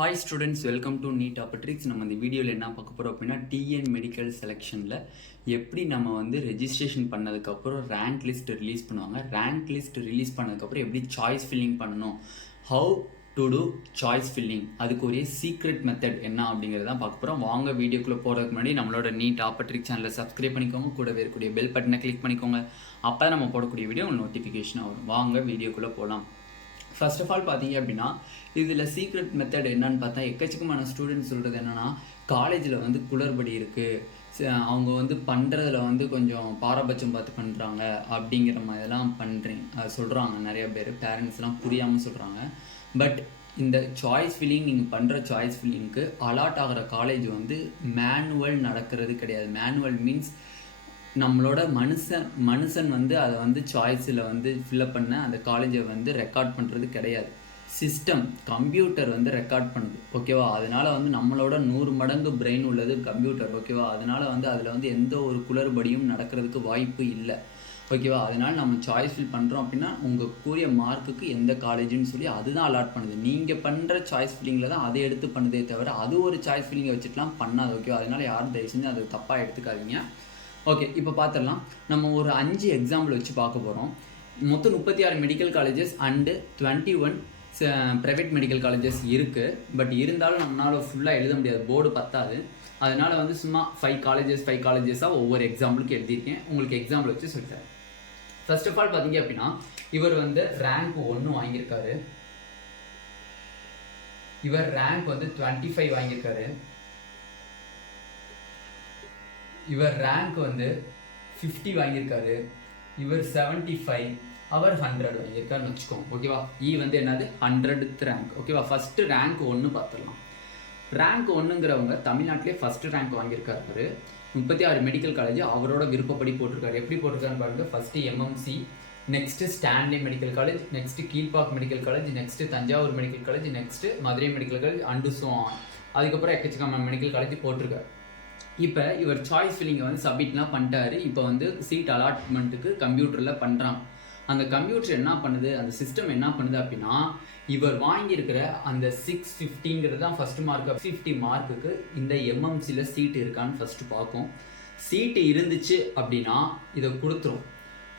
Hi students, welcome to Neet Tricks. நம்ம இந்த வீடியோவில் என்ன பார்க்க போகிறோம் அப்படின்னா டிஎன் மெடிக்கல் செலெக்ஷனில் எப்படி நம்ம வந்து ரெஜிஸ்ட்ரேஷன் பண்ணதுக்கப்புறம் ரேங்க் லிஸ்ட் ரிலீஸ் பண்ணுவாங்க, ரேங்க் லிஸ்ட் ரிலீஸ் பண்ணதுக்கப்புறம் எப்படி சாய்ஸ் ஃபில்லிங் பண்ணணும், how to do choice filling, அதுக்கு ஒரு சீக்ரெட் மெத்தட் என்ன அப்படிங்கிறதான் பார்க்க போகிறோம். வாங்க வீடியோக்குள்ளே போகிறதுக்கு முன்னாடி நம்மளோட நீட் ட்ரிக்ஸ் சேனலை சப்ஸ்கிரைப் பண்ணிக்கோங்க, கூடவே இருக்கக்கூடிய பெல் பட்டனை கிளிக் பண்ணிக்கோங்க. அப்போ தான் நம்ம போடக்கூடிய வீடியோ உங்களுக்கு நோட்டிஃபிகேஷன் வரும். வாங்க வீடியோக்குள்ளே போகலாம். ஃபர்ஸ்ட் ஆஃப் ஆல் பார்த்தீங்க அப்படின்னா இதில் சீக்ரெட் மெத்தட் என்னன்னு பார்த்தா எக்கச்சக்கமான ஸ்டூடெண்ட்ஸ் சொல்கிறது என்னென்னா காலேஜில் வந்து குளறுபடி இருக்குது, அவங்க வந்து பண்ணுறதுல வந்து கொஞ்சம் பாரபட்சம் பார்த்து பண்ணுறாங்க அப்படிங்கிற மாதிரிலாம் சொல்கிறாங்க. நிறைய பேர் பேரண்ட்ஸ்லாம் புரியாமல் சொல்கிறாங்க. பட் இந்த சாய்ஸ் ஃபில்லிங் நீங்கள் பண்ணுற சாய்ஸ் ஃபில்லிங்க்கு அலாட் ஆகிற காலேஜ் வந்து மேனுவல் நடக்கிறது கிடையாது. மேனுவல் மீன்ஸ் நம்மளோட மனுஷன் வந்து அதை வந்து சாய்ஸில் வந்து ஃபில்அப் பண்ண அந்த காலேஜை வந்து ரெக்கார்ட் பண்ணுறது கிடையாது. சிஸ்டம் கம்ப்யூட்டர் வந்து ரெக்கார்ட் பண்ணுது, ஓகேவா? அதனால வந்து நம்மளோட 100 மடங்கு பிரெயின் உள்ளது கம்ப்யூட்டர், ஓகேவா? அதனால வந்து அதில் வந்து எந்த ஒரு குளறுபடியும் நடக்கிறதுக்கு வாய்ப்பு இல்லை, ஓகேவா? அதனால நம்ம சாய்ஸ் ஃபில் பண்ணுறோம் அப்படின்னா உங்கள் கூறிய மார்க்குக்கு எந்த காலேஜுன்னு சொல்லி அதுதான் அலாட் பண்ணுது. நீங்கள் பண்ணுற சாய்ஸ் ஃபில்லிங்கில் தான் அதை எடுத்து பண்ணுதே தவிர அது ஒரு சாய்ஸ் ஃபில்லிங்கை வச்சுட்டுலாம் பண்ணாது, ஓகேவா? அதனால யாரும் தயவு செஞ்சு அதை தப்பாக எடுத்துக்காதீங்க. ஓகே, இப்போ பார்த்துடலாம். நம்ம ஒரு 5 எக்ஸாம்பிள் வச்சு பார்க்க போகிறோம். மொத்தம் 36 medical colleges and 21 private medical colleges இருக்குது. பட் இருந்தாலும் நம்மளால் ஃபுல்லாக எழுத முடியாது, போர்டு பத்தாது. அதனால வந்து சும்மா 5 காலேஜஸாக ஒவ்வொரு எக்ஸாம்பிளுக்கு எழுதியிருக்கேன். உங்களுக்கு எக்ஸாம்பிள் வச்சு சொல்லித்தரேன். ஃபர்ஸ்ட் ஆஃப் ஆல் பார்த்தீங்க அப்படின்னா இவர் வந்து ரேங்க் 1 வாங்கியிருக்காரு. இவர் ரேங்க் வந்து 25 வாங்கியிருக்காரு. இவர் ரேங்க் வந்து 50 வாங்கியிருக்காரு. இவர் 75, அவர் 100 வாங்கியிருக்காருன்னு வச்சுக்கோங்க, ஓகேவா? வந்து என்னது 100th ரேங்க், ஓகேவா? ஃபர்ஸ்ட் ரேங்க் 1 பார்த்துடலாம். ரேங்க் 1ங்கிறவங்க தமிழ்நாட்டிலே ஃபர்ஸ்ட் ரேங்க் வாங்கியிருக்காரு. 36 மெடிக்கல் காலேஜ் அவரோட விருப்பப்படி போட்டிருக்காரு. எப்படி போட்டிருக்காருன்னு பாருங்க. First MMC, next Stanley medical college, next Kilpauk medical college, next Thanjavur medical college, next Madurai medical college and so on. அதுக்கப்புறம் எக்கச்சக்கமான மெடிக்கல் காலேஜ் போட்டிருக்காரு. இப்போ இவர் சாய்ஸ் ஃபில்லிங்கை வந்து சப்மிட்லாம் பண்ணிட்டாரு. இப்போ வந்து சீட் அலாட்மெண்ட்டுக்கு கம்ப்யூட்டரில் பண்ணுறாங்க. அந்த கம்ப்யூட்டர் என்ன பண்ணுது, அந்த சிஸ்டம் என்ன பண்ணுது அப்படின்னா இவர் வாங்கியிருக்கிற அந்த 650ங்கிறது தான் ஃபர்ஸ்ட் மார்க். 50 மார்க்குக்கு இந்த எம்எம்சியில் சீட்டு இருக்கான்னு ஃபர்ஸ்ட் பார்க்கும். சீட்டு இருந்துச்சு அப்படின்னா இதை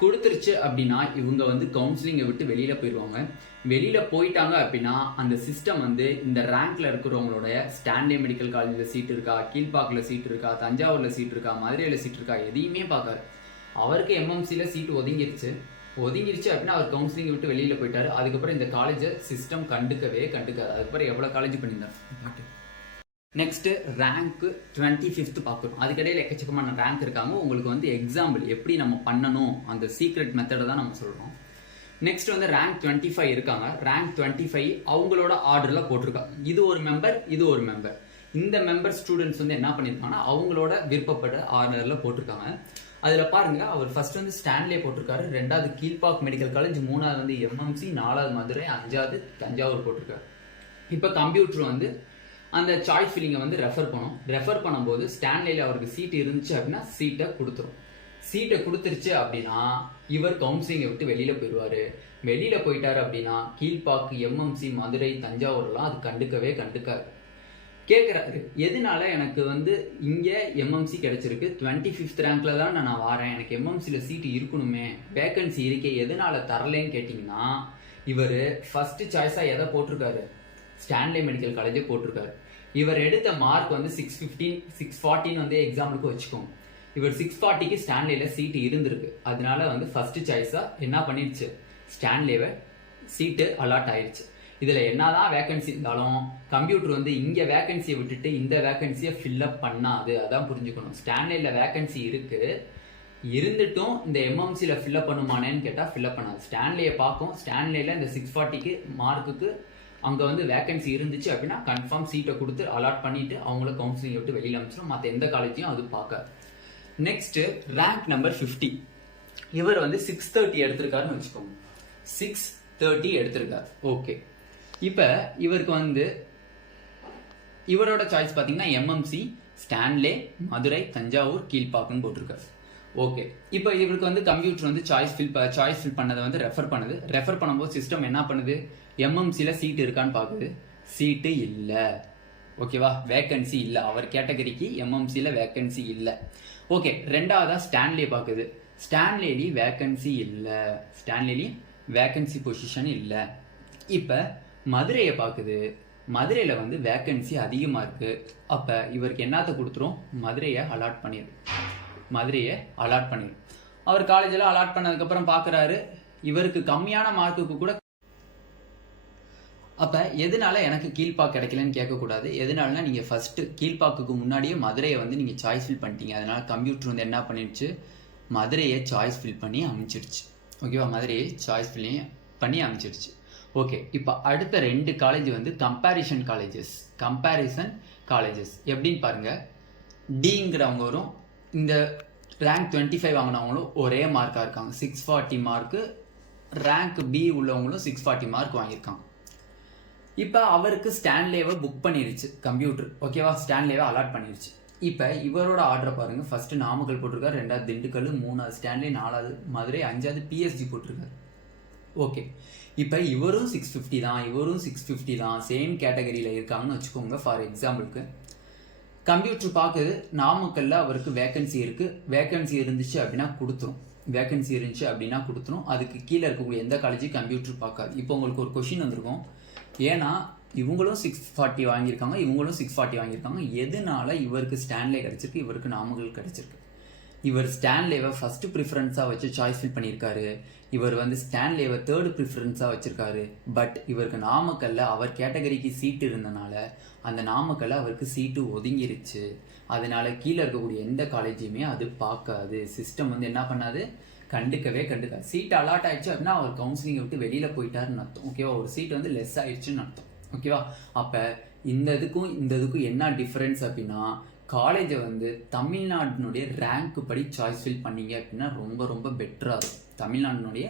கொடுத்துருச்சு அப்படின்னா இவங்க வந்து கவுன்சிலிங்கை விட்டு வெளியில் போயிடுவாங்க. வெளியில் போயிட்டாங்க அப்படின்னா அந்த சிஸ்டம் வந்து இந்த ரேங்க்ல இருக்கிறவங்களோட ஸ்டான்லி மெடிக்கல் காலேஜில் சீட் இருக்கா, கீழ்பாக்கில் சீட் இருக்கா, தஞ்சாவூரில் சீட் இருக்கா, மதுரையில் சீட் இருக்கா, எதையுமே பார்க்காரு. அவருக்கு எம்எம்சியில் சீட்டு ஒதுங்கிருச்சு அப்படின்னா அவர் கவுன்சிலிங்கை விட்டு வெளியில் போயிட்டாரு. அதுக்கப்புறம் இந்த காலேஜை சிஸ்டம் கண்டுக்காது. அதுக்கப்புறம் எவ்வளோ காலேஜ் பண்ணியிருந்தார். நெக்ஸ்ட் ரேங்க் 25th பார்க்கணும். அதுக்கடையில் எக்கச்சக்கமான ரேங்க் இருக்காங்க. உங்களுக்கு வந்து எக்ஸாம்பிள் எப்படி நம்ம பண்ணணும் அந்த சீக்ரெட் மெத்தடை தான் நம்ம சொல்கிறோம். நெக்ஸ்ட் வந்து ரேங்க் 25 இருக்காங்க. ரேங்க் 25 அவங்களோட ஆர்டரில் போட்டிருக்காங்க. இது ஒரு மெம்பர், இது ஒரு மெம்பர். இந்த மெம்பர் ஸ்டூடெண்ட்ஸ் வந்து என்ன பண்ணியிருக்காங்கன்னா அவங்களோட விருப்பப்பட்ட ஆர்டரில் போட்டிருக்காங்க. அதில் பாருங்க, அவர் ஃபர்ஸ்ட் வந்து ஸ்டான்லியே போட்டிருக்காரு, 2வது கீழ்பாக் மெடிக்கல் காலேஜ், 3வது வந்து எம்எம்சி, 4வது மதுரை, 5வது தஞ்சாவூர் போட்டிருக்காரு. இப்போ கம்ப்யூட்டர் வந்து அந்த சாய்ஸ் ஃபில்லிங்கை வந்து ரெஃபர் பண்ணும்போது ஸ்டான்லியில் அவருக்கு சீட் இருந்துச்சு அப்படின்னா சீட்டை கொடுத்துருச்சு அப்படின்னா இவர் கவுன்சிலிங்கை விட்டு வெளியில் போயிடுவார். வெளியில் போயிட்டார் அப்படின்னா கீழ்பாக்கு, எம்எம்சி, மதுரை, தஞ்சாவூர்லாம் அது கண்டுக்காது. கேட்குறாரு, எதனால எனக்கு வந்து இங்கே எம்எம்சி கிடைச்சிருக்கு, 25th ரேங்க்ல தான் நான் வரேன், எனக்கு எம்எம்சியில் சீட்டு இருக்கணுமே, வேக்கன்சி இருக்கே, எதனால தரலேன்னு கேட்டிங்கன்னா இவர் ஃபர்ஸ்ட் சாய்ஸாக எதை போட்டிருக்காரு, ஸ்டான்லி மெடிக்கல் காலேஜே போட்டிருக்காரு. இவர் எடுத்த மார்க் வந்து 640 வந்து எக்ஸாம்பிளுக்கு வச்சுக்கோங்க. இவர் 640க்கு ஸ்டான்லியில் சீட்டு இருந்திருக்கு. அதனால வந்து ஃபர்ஸ்ட் சாய்ஸா என்ன பண்ணிடுச்சு, ஸ்டான்லியை சீட்டு அலாட் ஆயிடுச்சு. இதில் என்னதான் வேகன்சி இருந்தாலும் கம்ப்யூட்டர் வந்து இங்கே வேகன்சியை விட்டுட்டு இந்த வேகன்சியை ஃபில்அப் பண்ணாது. அதான் புரிஞ்சுக்கணும். ஸ்டான்லியில் வேகன்சி இருந்துட்டும் இந்த எம்எம்சியில் ஃபில்அப் பண்ணுமானேன்னு கேட்டால் ஃபில்அப் பண்ணாது. ஸ்டான்லியை பார்க்கும். ஸ்டான்லியில் இந்த 640க்கு மார்க்குக்கு அங்கே வந்து வேகன்சி இருந்துச்சு அப்படின்னா கன்ஃபார்ம் சீட்டை கொடுத்து அலாட் பண்ணிட்டு அவங்கள கவுன்சிலிங் விட்டு வெளியில் அமைச்சிடும். மற்ற எந்த காலேஜையும் அது பார்க்காது. Next rank number 50. இவர் வந்து 630 எடுத்திருக்காருன்னு வச்சுக்கோங்க. 630 எடுத்திருக்காரு. ஓகே, இப்போ இவருக்கு வந்து இவரோட சாய்ஸ் பார்த்தீங்கன்னா எம்எம்சி, ஸ்டான்லே, மதுரை, தஞ்சாவூர், கீழ்பாக்குன்னு போட்டிருக்காரு. ஓகே, இப்போ இவருக்கு வந்து கம்ப்யூட்டர் வந்து சாய்ஸ் ஃபில் பண்ணதை வந்து ரெஃபர் பண்ணும்போது சிஸ்டம் என்ன பண்ணுது, எம்எம்சியில் சீட் இருக்கான்னு பார்க்குது. சீட்டு இல்லை. ஓகேவா, வேக்கன்சி இல்லை, அவர் கேட்டகரிக்கு எம்எம்சியில் வேக்கன்சி இல்லை. ஓகே, ரெண்டாவதா ஸ்டான்லி பார்க்குது. ஸ்டான்லி வேக்கன்சி இல்லை, ஸ்டான்லி வேக்கன்சி பொசிஷன் இல்லை. இப்போ மதுரையை பார்க்குது. மதுரையில் வந்து வேக்கன்சி அதிகமாக இருக்குது. அப்போ இவருக்கு என்னத்தை கொடுத்துரும், மதுரையை அலாட் பண்ணிடும். மதுரையை அலாட் பண்ணிடும். அவர் காலேஜில் அலாட் பண்ணதுக்கப்புறம் பார்க்குறாரு, இவருக்கு கம்மியான மார்க்குக்கு கூட. அப்போ எதனால எனக்கு கீழ்பாக்கு கிடைக்கலன்னு கேட்கக்கூடாது. எதனாலனா நீங்கள் ஃபஸ்ட்டு கீழ்பாக்குக்கு முன்னாடியே மதுரையை வந்து நீங்கள் சாய்ஸ் ஃபில் பண்ணிட்டீங்க. அதனால் கம்ப்யூட்டர் வந்து என்ன பண்ணிடுச்சு, மதுரையை சாய்ஸ் ஃபில் பண்ணி அமைச்சிடுச்சு. ஓகேவா, மதுரையை சாய்ஸ் ஃபில் பண்ணி அமைச்சிடுச்சு. ஓகே, இப்போ அடுத்த 2 காலேஜ் வந்து கம்பேரிசன் காலேஜஸ் எப்படின்னு பாருங்கள். டிங்கிறவங்க வரும், இந்த ரேங்க் 25 வாங்கினவங்களும் ஒரே மார்க்காக இருக்காங்க, 640 மார்க்கு. ரேங்க் பி உள்ளவங்களும் 640 மார்க் வாங்கியிருக்காங்க. இப்போ அவருக்கு ஸ்டான்லேவை புக் பண்ணிருச்சு கம்ப்யூட்டர். ஓகேவா, ஸ்டான்லேவை அலாட் பண்ணிருச்சு. இப்போ இவரோட ஆர்டரை பாருங்கள். ஃபஸ்ட்டு நாமக்கல் போட்டிருக்காரு, 2வது திண்டுக்கல், 3வது ஸ்டான்லே, 4வது மதுரை, 5வது பிஎஸ்ஜி போட்டிருக்காரு. ஓகே, இப்போ இவரும் 650 தான், இவரும் 650 தான், சேம் கேட்டகரியில் இருக்காங்கன்னு வச்சுக்கோங்க. ஃபார் எக்ஸாம்பிளுக்கு கம்ப்யூட்டர் பார்க்குது, நாமக்கல்ல அவருக்கு வேக்கன்சி இருக்குது. வேக்கன்சி இருந்துச்சு அப்படின்னா கொடுத்துரும். அதுக்கு கீழே இருக்கக்கூடிய எந்த காலேஜும் கம்ப்யூட்டர் பார்க்காது. இப்போ உங்களுக்கு ஒரு கொஷின் வந்திருக்கும், ஏன்னா இவங்களும் 640 வாங்கியிருக்காங்க, இவங்களும் 640 வாங்கியிருக்காங்க, எதனால இவருக்கு ஸ்டான்லே கிடச்சிருக்கு, இவருக்கு நாமக்கல் கிடச்சிருக்கு? இவர் ஸ்டான்லேவை ஃபஸ்ட்டு ப்ரிஃபரன்ஸாக வச்சு சாய்ஸ் ஃபில் பண்ணியிருக்காரு. இவர் வந்து ஸ்டான்லேவை 3rd ப்ரிஃபரன்ஸாக வச்சுருக்காரு. பட் இவருக்கு நாமக்கல்ல அவர் கேட்டகரிக்கு சீட்டு இருந்தனால அந்த நாமக்கல்ல அவருக்கு சீட்டு ஒதுங்கிருச்சு. அதனால கீழே இருக்கக்கூடிய எந்த காலேஜையுமே அது பார்க்காது. சிஸ்டம் வந்து என்ன பண்ணாது, கண்டுக்காது. சீட் அலாட் ஆயிடுச்சு அப்படின்னா அவர் கவுன்சிலிங்கை விட்டு வெளியில் போயிட்டாருன்னு அர்த்தம். ஓகேவா, ஒரு சீட் வந்து லெஸ் ஆயிடுச்சுன்னு அர்த்தம். ஓகேவா, அப்போ இந்த இதுக்கும் என்ன டிஃப்ரென்ஸ் அப்படின்னா, காலேஜை வந்து தமிழ்நாட்டினுடைய ரேங்க் படி சாய்ஸ் ஃபில் பண்ணீங்க அப்படின்னா ரொம்ப ரொம்ப பெட்டராக இருக்கும். தமிழ்நாட்டினுடைய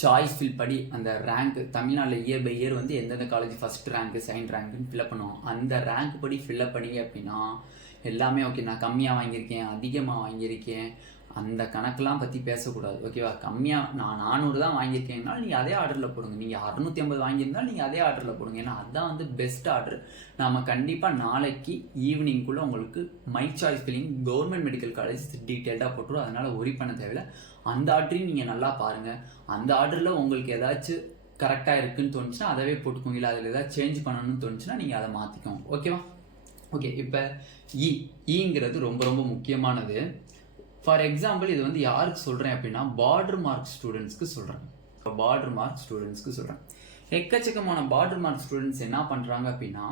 சாய்ஸ் ஃபில் படி அந்த ரேங்க், தமிழ்நாட்டில் இயர் பை இயர் வந்து எந்தெந்த காலேஜ் ஃபஸ்ட் ரேங்க்கு செகண்ட் ரேங்க்குன்னு ஃபில்அப் பண்ணுவோம். அந்த ரேங்க் படி ஃபில்அப் பண்ணீங்க அப்படின்னா எல்லாமே ஓகே. நான் கம்மியாக வாங்கியிருக்கேன், அதிகமாக வாங்கியிருக்கேன், அந்த கணக்கெலாம் பற்றி பேசக்கூடாது. ஓகேவா, கம்மியாக நான் 400 தான் வாங்கியிருக்கேன்னாலும் நீங்கள் அதே ஆர்டரில் போடுங்க. நீங்கள் 650 வாங்கியிருந்தாலும் நீங்கள் அதே ஆர்டரில் போடுங்க. ஏன்னா அதுதான் வந்து பெஸ்ட் ஆர்டர். நாம் கண்டிப்பாக நாளைக்கு ஈவினிங்குள்ளே உங்களுக்கு my choice filling government medical college டீட்டெயில்டாக போட்டுரும். அதனால் ஒரி பண்ண தேவையில்லை. அந்த ஆர்டரையும் நீங்கள் நல்லா பாருங்கள். அந்த ஆர்டரில் உங்களுக்கு ஏதாச்சும் கரெக்டாக இருக்குதுன்னு தோணுச்சுன்னா அதவே போட்டுக்கோங்க. இல்லை அதில் ஏதாவது சேஞ்ச் பண்ணணும்னு தோணுச்சுன்னா நீங்கள் அதை மாற்றிக்கோங்க. ஓகேவா, ஓகே. இப்போ ஈங்கிறது ரொம்ப ரொம்ப முக்கியமானது. ஃபார் எக்ஸாம்பிள் இது வந்து யாருக்கு சொல்கிறேன் அப்படின்னா, பார்டர் மார்க் ஸ்டூடெண்ட்ஸ்க்கு சொல்கிறேன். இப்போ பார்டர் மார்க் ஸ்டூடெண்ட்ஸ்க்கு சொல்கிறேன். எக்கச்சக்கமான பார்டர் மார்க் ஸ்டூடெண்ட்ஸ் என்ன பண்ணுறாங்க அப்படின்னா,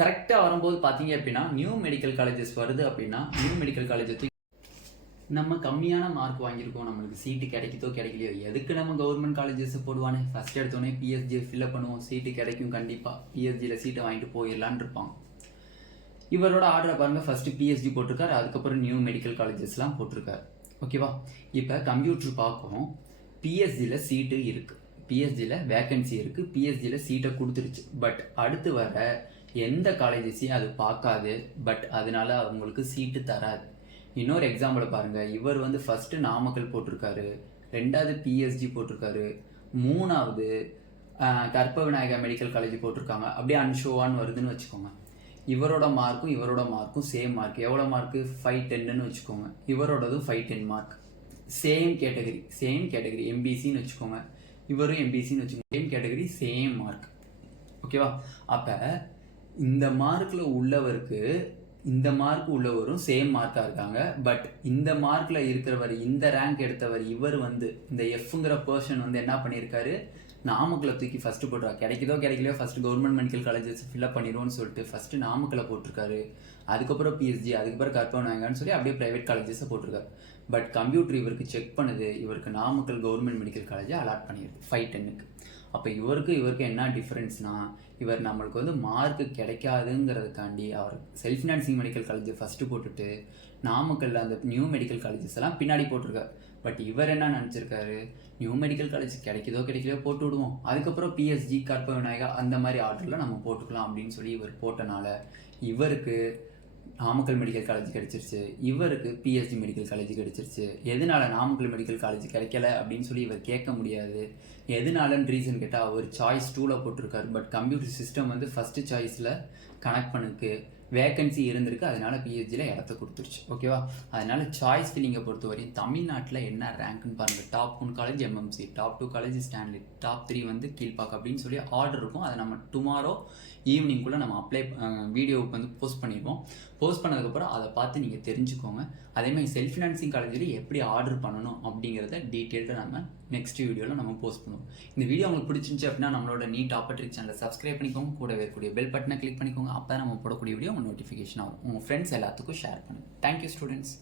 கரெக்டாக வரும்போது பார்த்தீங்க அப்படின்னா நியூ மெடிக்கல் காலேஜஸ் வருது அப்படின்னா, நியூ மெடிக்கல் காலேஜ் நம்ம கம்மியான மார்க் வாங்கியிருக்கோம், நம்மளுக்கு சீட்டு கிடைக்குதோ கிடைக்கலையோ, எதுக்கு நம்ம கவர்மெண்ட் காலேஜஸ் போடுவானே, ஃபஸ்ட் எடுத்தோடனே பிஎஸ்ஜி ஃபில்அப் பண்ணுவோம், சீட்டு கிடைக்கும் கண்டிப்பாக, பிஎஸ்ஜியில் சீட்டை வாங்கிட்டு போயிடலான்னு இருப்பாங்க. இவரோட ஆர்டரை பாருங்கள், ஃபஸ்ட்டு பிஎஸ்ஜி போட்டிருக்காரு, அதுக்கப்புறம் நியூ மெடிக்கல் காலேஜஸ்லாம் போட்டிருக்காரு. ஓகேவா, இப்போ கம்ப்யூட்டர் பார்க்குறோம், பிஎஸ்ஜியில் சீட்டு இருக்குது, பிஎஸ்ஜியில் வேக்கன்சி இருக்குது, பிஎஸ்ஜியில் சீட்டை கொடுத்துருச்சு. பட் அடுத்து வர எந்த காலேஜஸையும் அது பார்க்காது. பட் அதனால அவங்களுக்கு சீட்டு தராது. இன்னொரு எக்ஸாம்பிளை பாருங்கள், இவர் வந்து ஃபஸ்ட்டு நாமக்கல் போட்டிருக்காரு, 2வது பிஎஸ்ஜி போட்டிருக்காரு, 3வது கற்ப விநாயகா மெடிக்கல் காலேஜ் போட்டிருக்காங்க. அப்படியே அன்ஷோவான்னு வருதுன்னு வச்சுக்கோங்க. இவரோட மார்க்கும் சேம் மார்க். எவ்வளோ மார்க்கு? 510ன்னு வச்சுக்கோங்க. இவரோடதும் 510 மார்க். சேம் கேட்டகரி எம்பிசின்னு வச்சுக்கோங்க. இவரும் எம்பிசின்னு வச்சுக்கோங்க. Same category same mark. ஓகேவா, அப்போ இந்த மார்க்கில் உள்ளவருக்கு இந்த மார்க் உள்ளவரும் சேம் மார்க்காக இருக்காங்க. பட் இந்த மார்க்கில் இருக்கிறவர், இந்த ரேங்க் எடுத்தவர், இவர் வந்து இந்த எஃப்ங்கிற பர்சன் வந்து என்ன பண்ணியிருக்காரு, நாமக்கலை தூக்கி ஃபஸ்ட்டு போட்டுருக்காரு. கிடைக்குதோ கிடைக்கலையோ first government medical colleges fill up பண்ணிடுவோன்னு சொல்லிட்டு ஃபஸ்ட்டு நாமக்கலை போட்டிருக்காரு. அதுக்கப்புறம் பிஎஸ்ஜி, அதுக்கப்புறம் கற்ப விநாயகான்னு சொல்லி அப்படியே ப்ரைவேட் காலேஜஸை போட்டிருக்காரு. பட் கம்ப்யூட்டர் இவருக்கு செக் பண்ணுது, இவருக்கு நாமக்கல் கவர்மெண்ட் மெடிக்கல் காலேஜை அலாட் பண்ணிடுது 510க்கு. அப்போ இவருக்கு என்ன டிஃப்ரென்ஸ்னால், இவர் நம்மளுக்கு வந்து மார்க்கு கிடைக்காதுங்கிறதுக்காண்டி அவர் செல்ஃப் ஃபினான்சிங் மெடிக்கல் காலேஜை ஃபஸ்ட்டு போட்டுட்டு நாமக்கல்ல அந்த நியூ மெடிக்கல் காலேஜஸ் எல்லாம் பின்னாடி போட்டிருக்காரு. பட் இவர் என்ன நினச்சிருக்காரு, நியூ மெடிக்கல் காலேஜ் கிடைக்குதோ கிடைக்கலையோ போட்டு விடுவோம், அதுக்கப்புறம் பிஎஸ்ஜி கற்ப விநாயகா அந்த மாதிரி ஆர்டரில் நம்ம போட்டுக்கலாம் அப்படின்னு சொல்லி இவர் போட்டனால இவருக்கு நாமக்கல் மெடிக்கல் காலேஜ் கிடைச்சிருச்சு, இவருக்கு பிஎஸ்ஜி மெடிக்கல் காலேஜ் கிடைச்சிருச்சு. எதனால நாமக்கல் மெடிக்கல் காலேஜ் கிடைக்கல அப்படின்னு சொல்லி இவர் கேட்க முடியாது. எதுனாலன்னு ரீசன் கேட்டால் அவர் சாய்ஸ் 2ல போட்டிருக்காரு. பட் கம்ப்யூட்டர் சிஸ்டம் வந்து ஃபஸ்ட்டு சாய்ஸில் கனெக்ட் பண்ணுக்கு வேகன்சி இருந்திருக்கு, அதனால பிஹெச்சியில் இடத்த கொடுத்துருச்சு. ஓகேவா? அதனால சாய்ஸ் ஃபில்லிங்கை பொறுத்த வரையும் தமிழ்நாட்டில் என்ன ரேங்க்னு பாருங்கள். Top 1 college MMC, top 2 college Stanley, top 3 வந்து கீழ்பாக் அப்படின்னு சொல்லி ஆர்டர் இருக்கும். அதை நம்ம டுமாரோ ஈவினிங்குள்ளே நம்ம வீடியோவுக்கு வந்து போஸ்ட் பண்ணிடுவோம். போஸ்ட் பண்ணதுக்கப்புறம் அதை பார்த்து நீங்கள் தெரிஞ்சுக்கோங்க. அதேமாதிரி செல்ஃப் ஃபினான்சிங் காலேஜில் எப்படி ஆர்டர் பண்ணணும் அப்படிங்கிறத டீட்டெயில்டாக நம்ம நெக்ஸ்ட் வீடியோவில் நம்ம போஸ்ட் பண்ணுவோம். இந்த வீடியோ உங்களுக்கு பிடிச்சிருந்துச்சு அப்படின்னா நம்மளோட நீட் ஆப்பர்ட்ரிக் சேனலை சப்ஸ்கிரைப் பண்ணிக்கோங்க. கூட இருக்கக்கூடிய பெல் பட்டனை கிளிக் பண்ணிக்கோங்க. அப்போ நம்ம போடக்கூடிய வீடியோ உங்கள் நோட்டிஃபிகேஷன் ஆகும். உங்கள் ஃப்ரெண்ட்ஸ் எல்லாத்துக்கும் ஷேர் பண்ணுங்கள். Thank you students.